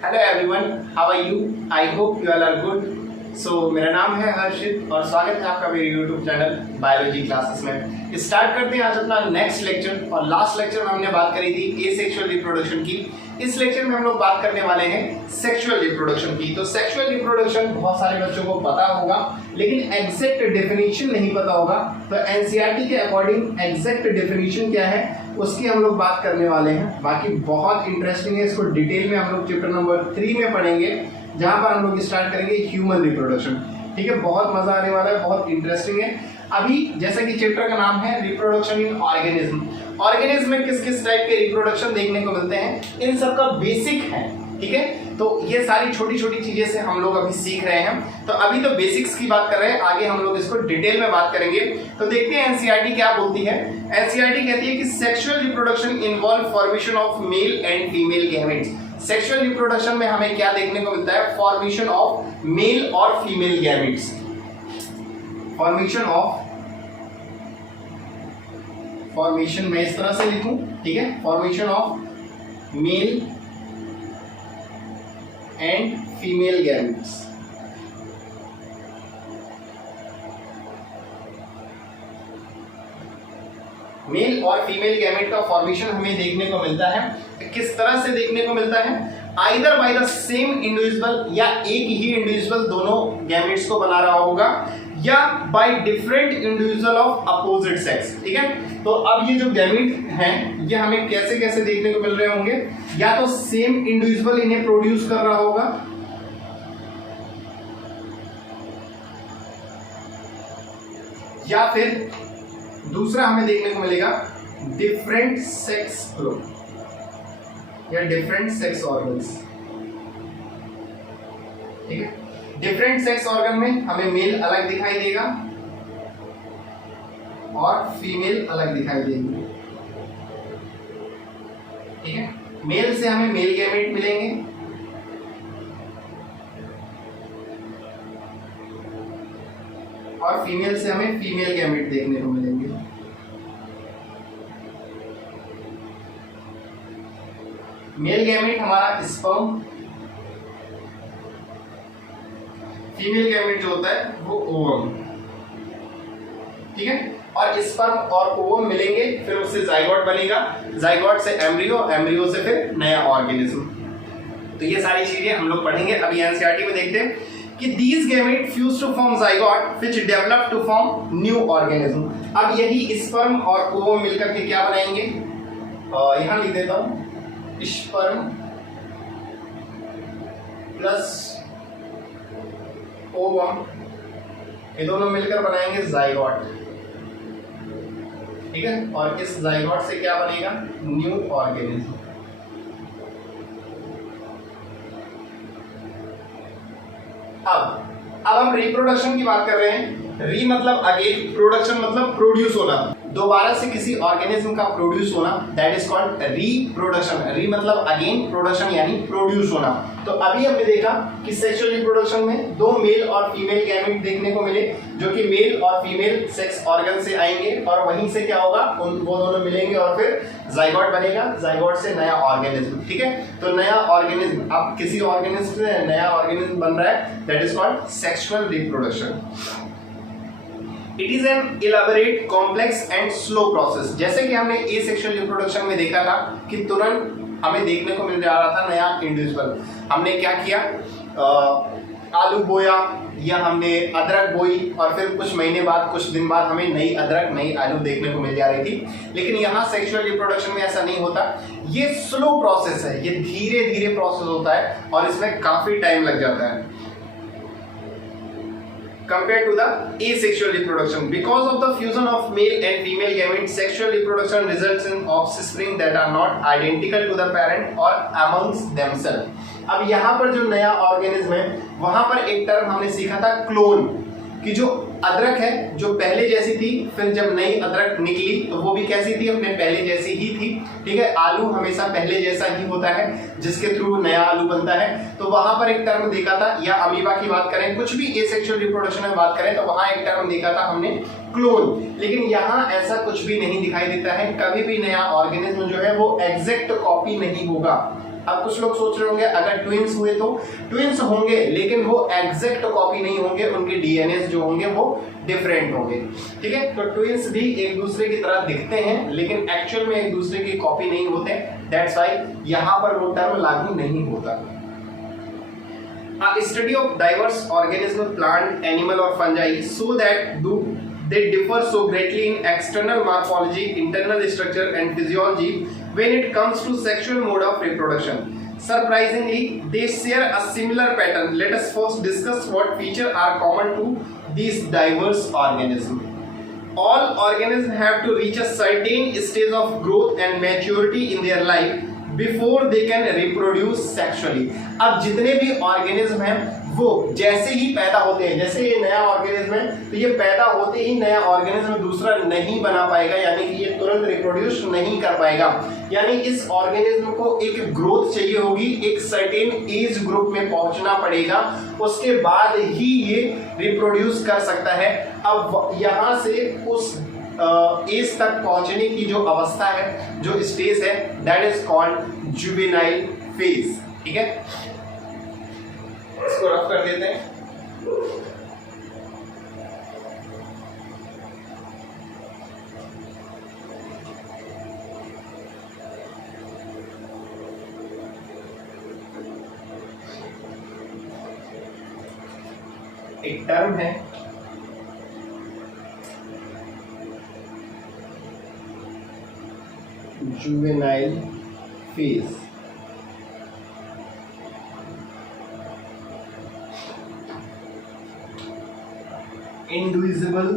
Hello everyone, how are you? I hope you all are good. So मेरा नाम है हर्षित और स्वागत है आपका मेरे यूट्यूब चैनल बायोलॉजी क्लासेस में। स्टार्ट करते हैं आज अपना नेक्स्ट लेक्चर। और लास्ट लेक्चर में हमने बात करी थी एसेक्सुअल रिप्रोडक्शन की। इस लेक्चर में हम लोग बात करने वाले हैं सेक्सुअल रिप्रोडक्शन की। तो सेक्सुअल रिप्रोडक्शन बहुत सारे बच्चों को पता होगा, लेकिन एग्जैक्ट डेफिनेशन नहीं पता होगा। तो एनसीईआरटी के अकॉर्डिंग एग्जैक्ट डेफिनेशन क्या है उसकी हम लोग बात करने वाले हैं। बाकी बहुत इंटरेस्टिंग है, इसको डिटेल में हम लोग चैप्टर नंबर 3 में पढ़ेंगे, जहां पर हम लोग स्टार्ट करेंगे ह्यूमन रिप्रोडक्शन। ठीक है, बहुत मजा आने वाला है, बहुत इंटरेस्टिंग है। अभी जैसा कि चैप्टर का नाम है रिप्रोडक्शन इन ऑर्गेनिज्म। ऑर्गेनिज्म में किस किस टाइप के रिप्रोडक्शन देखने को मिलते हैं, इन सब का बेसिक है। ठीक है, तो ये सारी छोटी छोटी चीजें से हम लोग अभी सीख रहे हैं। तो अभी तो बेसिक्स की बात कर रहे हैं, आगे हम लोग इसको डिटेल में बात करेंगे। तो देखते हैं एनसीईआरटी क्या बोलती है। एनसीईआरटी कहती है कि sexual reproduction involve formation of male and female gametes. Sexual reproduction में हमें क्या देखने को मिलता है? फॉर्मेशन ऑफ मेल और फीमेल गैमेट्स। फॉर्मेशन मैं इस तरह से लिखूं, ठीक है, formation of male and female gametes. Male और फीमेल गैमेट का फॉर्मेशन हमें देखने को मिलता है। किस तरह से देखने को मिलता है? Either by the same individual, या एक ही इंडिविजुअल दोनों गैमेट्स को बना रहा होगा, या by different individual of opposite sex. ठीक है, तो अब ये जो गैमेट हैं ये हमें कैसे कैसे देखने को मिल रहे होंगे? या तो सेम इंडिविजुअल इन्हें प्रोड्यूस कर रहा होगा, या फिर दूसरा हमें देखने को मिलेगा डिफरेंट सेक्स ग्रुप या डिफरेंट सेक्स ऑर्गन्स। ठीक है, डिफरेंट सेक्स ऑर्गन में हमें मेल अलग दिखाई देगा और फीमेल अलग दिखाई देगी। ठीक है, मेल से हमें मेल गैमेट मिलेंगे और फीमेल से हमें फीमेल गैमेट देखने को मिलेंगे। मेल गैमेट हमारा स्पर्म, फीमेल गैमेट जो होता है वो ओवम। ठीक है, और स्पर्म और ओवम मिलेंगे, फिर उससे जाइगोट बनेगा, जाइगोट से एम्ब्रियो, एम्ब्रियो से फिर नया ऑर्गेनिज्म। तो ये सारी चीजें हम लोग पढ़ेंगे। अभी एनसीईआरटी में देखते हैं कि these gamete fuse to form zygote which develop to form new organism। अब यही स्पर्म और ओवम मिलकर के क्या बनाएंगे? यहां लिख देता हूं, स्पर्म प्लस ओवम, ये दोनों मिलकर बनाएंगे जाइगोट। ठीक है, और इस जाइगोट से क्या बनेगा? New organism. अब हम रिप्रोडक्शन की बात कर रहे हैं। री मतलब अगेन, प्रोडक्शन मतलब प्रोड्यूस होना, दोबारा से किसी ऑर्गेनिज्म का प्रोड्यूस होना, दैट इज कॉल्ड रिप्रोडक्शन। री मतलब अगेन, प्रोडक्शन यानी प्रोड्यूस होना। तो अभी हमने देखा कि सेक्सुअल रिप्रोडक्शन में दो मेल और फीमेल गैमेट देखने को मिले, जो कि मेल और फीमेल सेक्स ऑर्गन से आएंगे, और वहीं से क्या होगा? वो दोनों मिलेंगे और फिर जाइगोट बनेगा, जाइगोट से नया ऑर्गेनिज्म। ठीक है, तो नया ऑर्गेनिज्म, अब किसी ऑर्गेनिज्म से नया ऑर्गेनिज्म बन रहा है, that is called sexual reproduction. It is an elaborate, complex and slow process. जैसे कि हमने एसेक्सुअल रिप्रोडक्शन में देखा था कि तुरंत हमें देखने को मिल रहा था नया इंडिविजुअल। हमने क्या किया? आलू बोया या हमने अदरक बोई, और फिर कुछ महीने बाद, कुछ दिन बाद हमें नई अदरक, नई आलू देखने को मिल जा रही थी। लेकिन यहाँ सेक्सुअल रिप्रोडक्शन में ऐसा नहीं होता। ये स्लो प्रोसेस है, ये धीरे धीरे प्रोसेस होता है और इसमें काफी टाइम लग जाता है compared to the asexual reproduction. Because of the fusion of male and female gametes, sexual reproduction results in offspring that are not identical to the parent or amongst themselves. अब यहाँ पर जो नया ऑर्गेनिज्म है, वहां पर एक टर्म हमने सीखा था क्लोन, कि जो अदरक है जो पहले जैसी थी, फिर जब नई अदरक निकली तो वो भी कैसी थी? अपने पहले जैसी ही थी। ठीक है, आलू हमेशा पहले जैसा ही होता है, जिसके थ्रू नया आलू बनता है। तो वहां पर एक टर्म देखा था, या अमीबा की बात करें, कुछ भी एसेक्सुअल रिप्रोडक्शन में बात करें, तो वहां एक टर्म देखा था हमने क्लोन। लेकिन यहाँ ऐसा कुछ भी नहीं दिखाई देता है। कभी भी नया ऑर्गेनिज्म जो है वो एग्जैक्ट कॉपी नहीं होगा। अब कुछ लोग सोच रहे होंगे अगर ट्विंस हुए तो ट्विंस होंगे लेकिन वो एग्जैक्ट कॉपी नहीं होंगे, उनके डीएनए जो होंगे वो डिफरेंट होंगे। ठीक है, तो ट्विंस भी एक दूसरे की तरह दिखते हैं लेकिन एक्चुअल में एक दूसरे की कॉपी नहीं होते, दैट्स व्हाई यहां पर वो टर्म लागू नहीं होता। A study of diverse organisms, plant, animal or fungi so that they differ so greatly in external morphology, internal structure and physiology when it comes to sexual mode of reproduction. Surprisingly, they share a similar pattern. Let us first discuss what features are common to these diverse organisms. All organisms have to reach a certain stage of growth and maturity in their life before they can reproduce sexually. अब जितने भी organism हैं वो जैसे ही पैदा होते हैं, जैसे ये नया ऑर्गेनिज्म है तो ये पैदा होते ही नया ऑर्गेनिज्म दूसरा नहीं बना पाएगा, यानी कि ये तुरंत रिप्रोड्यूस नहीं कर पाएगा। यानी इस ऑर्गेनिज्म को एक ग्रोथ चाहिए होगी, एक सर्टेन एज ग्रुप में पहुंचना पड़ेगा, उसके बाद ही ये रिप्रोड्यूस कर सकता है। अब यहां से उस एज तक पहुंचने की जो अवस्था है, जो स्टेज है, that is called juvenile phase. ठीक है, इसको रफ कर देते हैं। एक टर्म है juvenile phase. Individual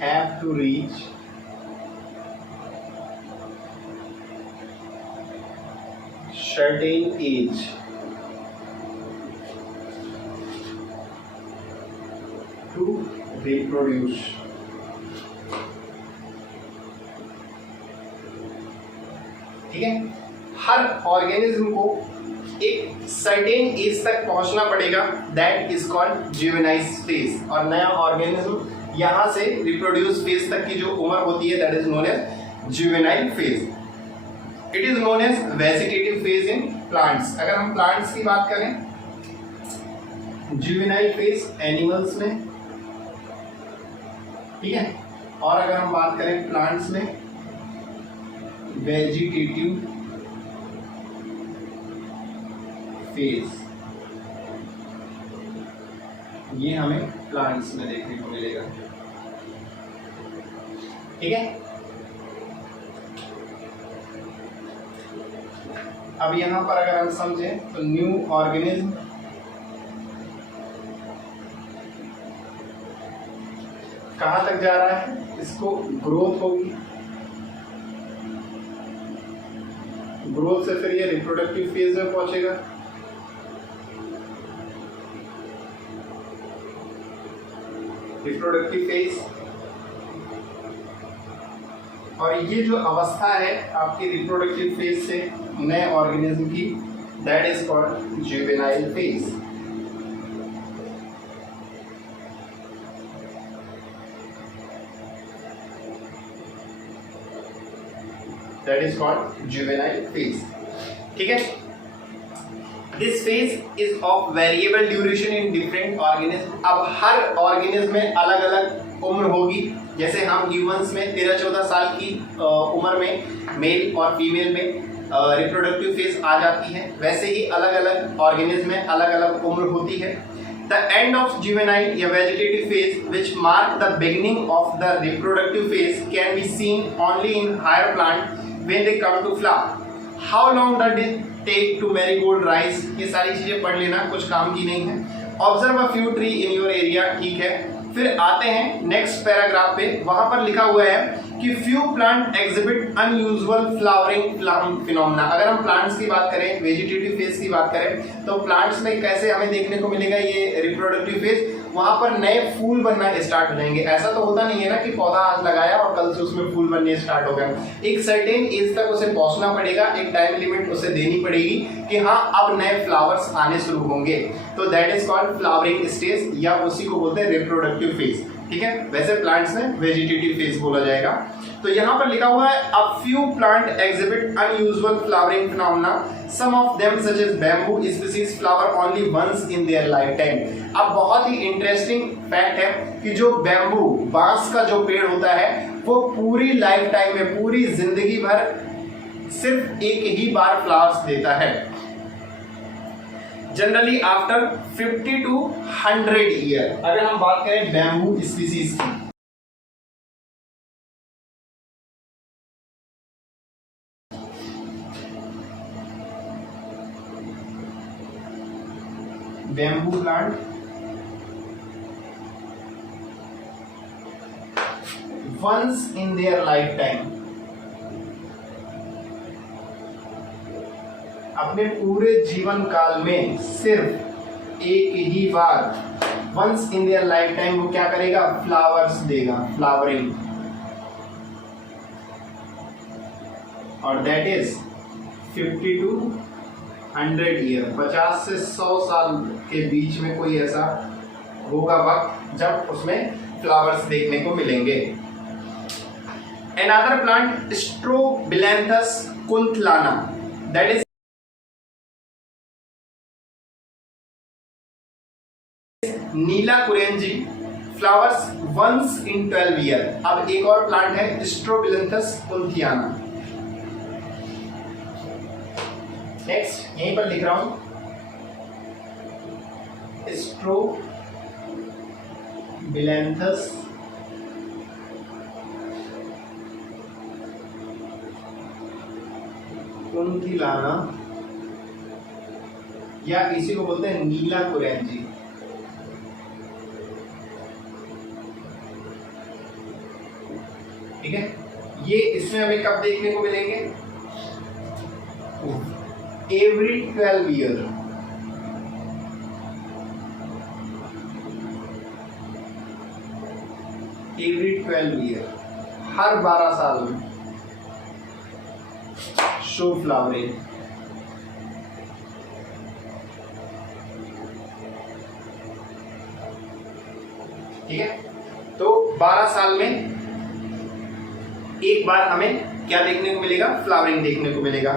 have to reach certain age to reproduce। ठीक है, हर ऑर्गेनिज्म को एक सर्टेन एज तक पहुंचना पड़ेगा, that is called juvenile phase. और नया ऑर्गेनिज्म यहां से रिप्रोड्यूस फेज तक की जो उम्र होती है that is known as juvenile phase. It is known as vegetative phase in plants. अगर हम प्लांट्स की बात करें, जुवेनाइल फेज एनिमल्स में, ठीक है, और अगर हम बात करें प्लांट्स में, वेजिटेटिव फेज, ये हमें प्लांट्स में देखने को मिलेगा। ठीक है, अब यहां पर अगर हम समझें तो न्यू ऑर्गेनिज्म कहां तक जा रहा है, इसको ग्रोथ होगी, ग्रोथ से फिर ये रिप्रोडक्टिव फेज में पहुंचेगा, रिप्रोडक्टिव फेज, और ये जो अवस्था है आपकी रिप्रोडक्टिव फेज से नए ऑर्गेनिज्म की, that is called juvenile phase. That is called juvenile phase। ठीक है, this phase is of variable duration in different organism। अब हर ऑर्गेनिज्म में अलग अलग उम्र होगी। जैसे हम ह्यूमंस में 13-14 साल की उम्र में मेल और फीमेल में रिप्रोडक्टिव फेज आ जाती है, वैसे ही अलग अलग ऑर्गेनिज्म में अलग अलग उम्र होती है। The end of juvenile या vegetative phase, which mark the beginning of the reproductive phase, can be seen only in higher plant when they come to flower। How long does it take to marigold rise? ये सारी चीजें पढ़ लेना, कुछ काम की नहीं है। Observe a few tree in your area, ठीक है। फिर आते हैं नेक्स्ट पैराग्राफ पे, वहां पर लिखा हुआ है कि few plant exhibit unusual flowering phenomena. अगर हम प्लांट्स की बात करें, वेजिटेटिव फेज की बात करें, तो प्लांट्स में कैसे हमें देखने को मिलेगा ये रिप्रोडक्टिव फेज, वहां पर नए फूल बनना स्टार्ट हो जाएंगे। ऐसा तो होता नहीं है ना कि पौधा आज लगाया और कल से उसमें फूल बनने स्टार्ट हो गए। एक सर्टेन एज तक उसे पहुंचना पड़ेगा, एक टाइम लिमिट उसे देनी पड़ेगी कि हाँ अब नए फ्लावर्स आने शुरू होंगे। तो that is called flowering stage, या उसी को बोलते हैं रिप्रोडक्टिव फेज। ठीक है, वैसे प्लांट्स में वेजिटेटिव फेज बोला जाएगा। तो यहाँ पर लिखा हुआ है a few plant exhibit unusual flowering phenomena, some of them such as bamboo species flower only once in their life time. अब बहुत ही इंटरेस्टिंग फैक्ट है कि जो बैम्बू बांस का जो पेड़ होता है वो पूरी लाइफ टाइम में, पूरी जिंदगी भर सिर्फ एक ही बार फ्लावर्स देता है, जनरली आफ्टर 50 to 100 ईयर। अगर हम बात करें बैम्बू स्पीसीज की, bamboo plant once in their life time, अपने पूरे जीवन काल में सिर्फ एक ही बार, once in their life time, वो क्या करेगा, फ्लावर्स देगा, फ्लावरिंग, और दैट इज 50 to 100 ईयर। 50 से 100 साल के बीच में कोई ऐसा होगा वक्त जब उसमें फ्लावर्स देखने को मिलेंगे। Another plant, Strobilanthes kuntlana, that is Neela Kurinji, flowers once in 12 year. अब एक और प्लांट है स्ट्रोबिलंथस कुंथियाना। नेक्स्ट यहीं पर लिख रहा हूं स्ट्रोबिलंथस कुंथिलाना, या इसी को बोलते हैं नीला कुरेंजी। ठीक है, ये इसमें हमें कब देखने को मिलेंगे, एवरी 12 ईयर। एवरी 12 ईयर, हर 12 साल में शो फ्लावरिंग। ठीक है, तो 12 साल में एक बार हमें क्या देखने को मिलेगा, फ्लावरिंग देखने को मिलेगा।